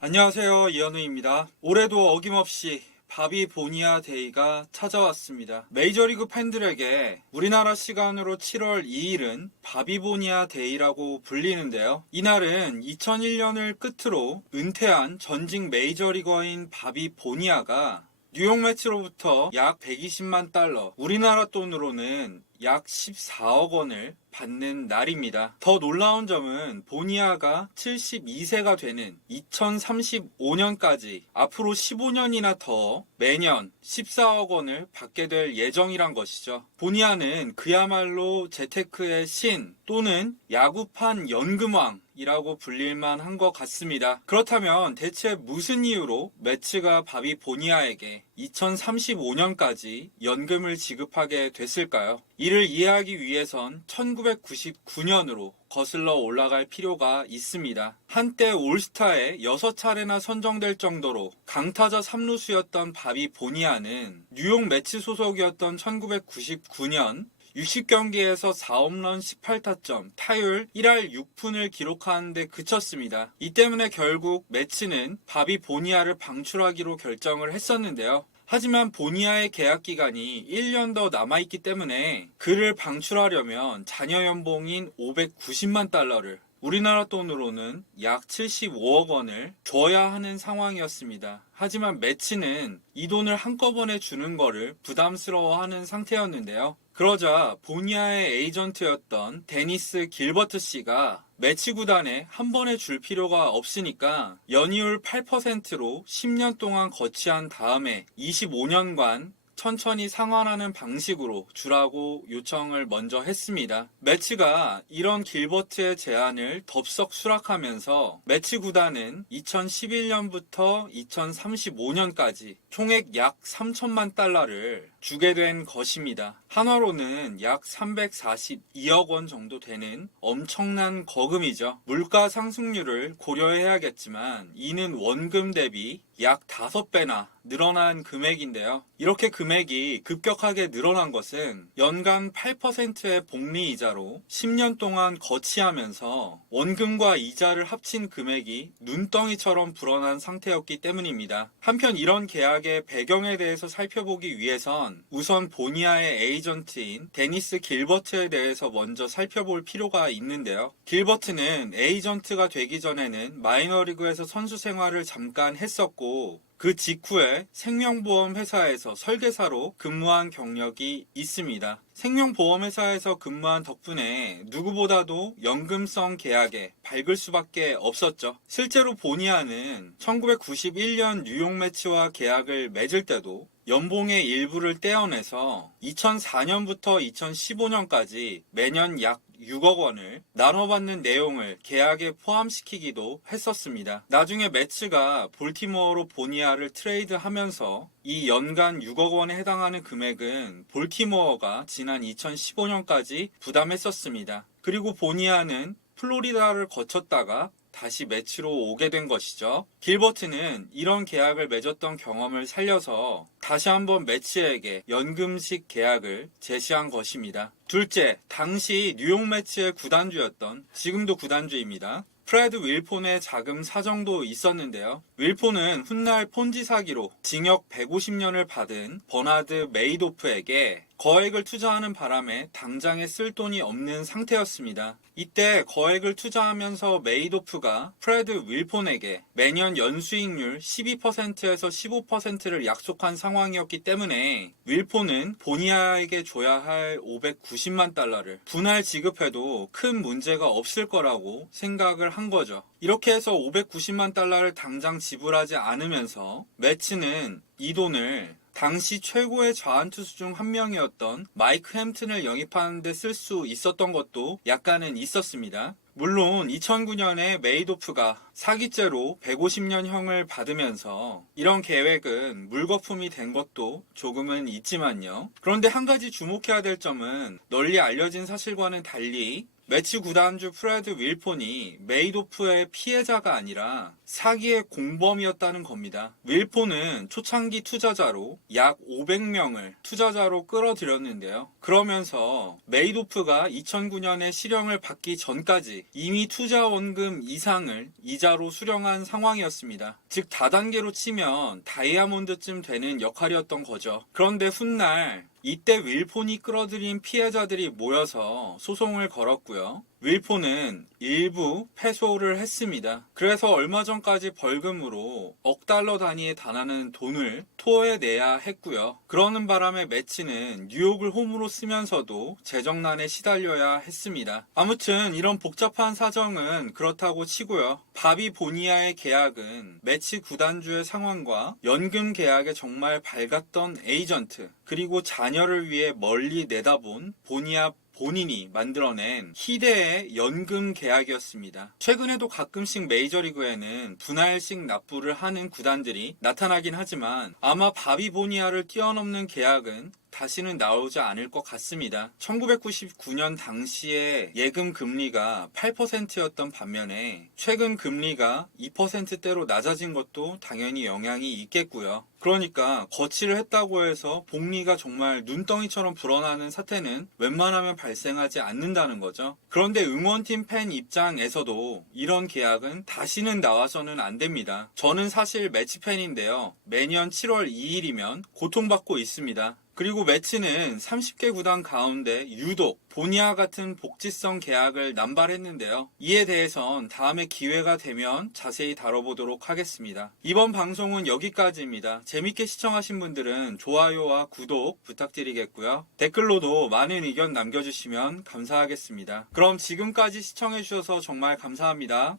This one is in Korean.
안녕하세요, 이현우입니다. 올해도 어김없이 바비 보니아 데이가 찾아왔습니다. 메이저리그 팬들에게 우리나라 시간으로 7월 2일은 바비 보니아 데이라고 불리는데요. 이날은 2001년을 끝으로 은퇴한 전직 메이저리거인 바비 보니아가 뉴욕 매치로부터 약 120만 달러, 우리나라 돈으로는 약 14억 원을 받는 날입니다. 더 놀라운 점은 보니아가 72세가 되는 2035년까지 앞으로 15년이나 더 매년 14억 원을 받게 될 예정이란 것이죠. 보니아는 그야말로 재테크의 신 또는 야구판 연금왕 이라고 불릴만 한 것 같습니다. 그렇다면 대체 무슨 이유로 매츠가 바비 보니아에게 2035년까지 연금을 지급하게 됐을까요? 이를 이해하기 위해선 1999년으로 거슬러 올라갈 필요가 있습니다. 한때 올스타에 6차례나 선정될 정도로 강타자 3루수였던 바비 보니아는 뉴욕 매츠 소속이었던 1999년 60경기에서 4홈런 18타점, 타율 1할 6푼을 기록하는데 그쳤습니다. 이 때문에 결국 매츠는 바비 보니아를 방출하기로 결정을 했었는데요. 하지만 보니아의 계약 기간이 1년 더 남아있기 때문에 그를 방출하려면 잔여 연봉인 590만 달러를 우리나라 돈으로는 약 75억 원을 줘야 하는 상황이었습니다. 하지만 매츠는 이 돈을 한꺼번에 주는 거를 부담스러워하는 상태였는데요. 그러자 보니아의 에이전트였던 데니스 길버트 씨가 매치 구단에 한 번에 줄 필요가 없으니까 연이율 8%로 10년 동안 거치한 다음에 25년간 천천히 상환하는 방식으로 주라고 요청을 먼저 했습니다. 매치가 이런 길버트의 제안을 덥석 수락하면서 매치 구단은 2011년부터 2035년까지 총액 약 3천만 달러를 주게 된 것입니다. 한화로는 약 342억 원 정도 되는 엄청난 거금이죠. 물가 상승률을 고려해야겠지만 이는 원금 대비 약 5배나 늘어난 금액인데요. 이렇게 금액이 급격하게 늘어난 것은 연간 8%의 복리 이자로 10년 동안 거치하면서 원금과 이자를 합친 금액이 눈덩이처럼 불어난 상태였기 때문입니다. 한편 이런 계약의 배경에 대해서 살펴보기 위해선 우선 보니아의 에이전트인 데니스 길버트에 대해서 먼저 살펴볼 필요가 있는데요. 길버트는 에이전트가 되기 전에는 마이너리그에서 선수 생활을 잠깐 했었고 그 직후에 생명보험 회사에서 설계사로 근무한 경력이 있습니다. 생명보험회사에서 근무한 덕분에 누구보다도 연금성 계약에 밝을 수밖에 없었죠. 실제로 보니아는 1991년 뉴욕 매치와 계약을 맺을 때도 연봉의 일부를 떼어내서 2004년부터 2015년까지 매년 약 6억 원을 나눠받는 내용을 계약에 포함시키기도 했었습니다. 나중에 매츠가 볼티모어로 보니아를 트레이드하면서 이 연간 6억 원에 해당하는 금액은 볼티모어가 지난 2015년까지 부담했었습니다. 그리고 보니아는 플로리다를 거쳤다가 다시 매치로 오게 된 것이죠. 길버트는 이런 계약을 맺었던 경험을 살려서 다시 한번 매치에게 연금식 계약을 제시한 것입니다. 둘째, 당시 뉴욕 매치의 구단주였던, 지금도 구단주입니다. 프레드 윌폰의 자금 사정도 있었는데요. 윌폰은 훗날 폰지 사기로 징역 150년을 받은 버나드 메이도프에게 거액을 투자하는 바람에 당장에 쓸 돈이 없는 상태였습니다. 이때 거액을 투자하면서 메이도프가 프레드 윌폰에게 매년 연수익률 12%에서 15%를 약속한 상황이었기 때문에 윌폰은 보니아에게 줘야 할 590만 달러를 분할 지급해도 큰 문제가 없을 거라고 생각을 한 거죠. 이렇게 해서 590만 달러를 당장 지불하지 않으면서 매치는 이 돈을 당시 최고의 좌완투수 중 한 명이었던 마이크 햄튼을 영입하는 데 쓸 수 있었던 것도 약간은 있었습니다. 물론 2009년에 메이도프가 사기죄로 150년형을 받으면서 이런 계획은 물거품이 된 것도 조금은 있지만요. 그런데 한 가지 주목해야 될 점은 널리 알려진 사실과는 달리 매치 구단주 프레드 윌폰이 메이도프의 피해자가 아니라 사기의 공범이었다는 겁니다. 윌폰은 초창기 투자자로 약 500명을 투자자로 끌어들였는데요. 그러면서 메이도프가 2009년에 실형을 받기 전까지 이미 투자 원금 이상을 이자로 수령한 상황이었습니다. 즉 다단계로 치면 다이아몬드쯤 되는 역할이었던 거죠. 그런데 훗날 이때 윌폰이 끌어들인 피해자들이 모여서 소송을 걸었고요. 윌폰은 일부 패소를 했습니다. 그래서 얼마 전까지 벌금으로 억 달러 단위에 달하는 돈을 토해내야 했고요. 그러는 바람에 매치는 뉴욕을 홈으로 쓰면서도 재정난에 시달려야 했습니다. 아무튼 이런 복잡한 사정은 그렇다고 치고요. 바비 보니아의 계약은 매치 구단주의 상황과 연금 계약에 정말 밝았던 에이전트, 그리고 자녀를 위해 멀리 내다본 보니아 본인이 만들어낸 희대의 연금 계약이었습니다. 최근에도 가끔씩 메이저리그에는 분할식 납부를 하는 구단들이 나타나긴 하지만 아마 바비 보니아를 뛰어넘는 계약은 다시는 나오지 않을 것 같습니다. 1999년 당시에 예금 금리가 8%였던 반면에 최근 금리가 2%대로 낮아진 것도 당연히 영향이 있겠고요. 그러니까 거치를 했다고 해서 복리가 정말 눈덩이처럼 불어나는 사태는 웬만하면 발생하지 않는다는 거죠. 그런데 응원팀 팬 입장에서도 이런 계약은 다시는 나와서는 안 됩니다. 저는 사실 매치 팬인데요. 매년 7월 2일이면 고통받고 있습니다. 그리고 매치는 30개 구단 가운데 유독 보니아 같은 복지성 계약을 남발했는데요. 이에 대해선 다음에 기회가 되면 자세히 다뤄보도록 하겠습니다. 이번 방송은 여기까지입니다. 재밌게 시청하신 분들은 좋아요와 구독 부탁드리겠고요. 댓글로도 많은 의견 남겨주시면 감사하겠습니다. 그럼 지금까지 시청해주셔서 정말 감사합니다.